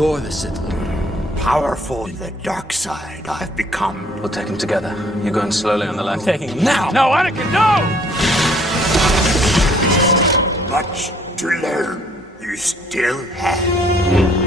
You're the Sith Lord. Powerful in the dark side I've become. We'll take him together. You're going slowly on the left. Taking him now! No, Anakin, no! Much to learn you still have.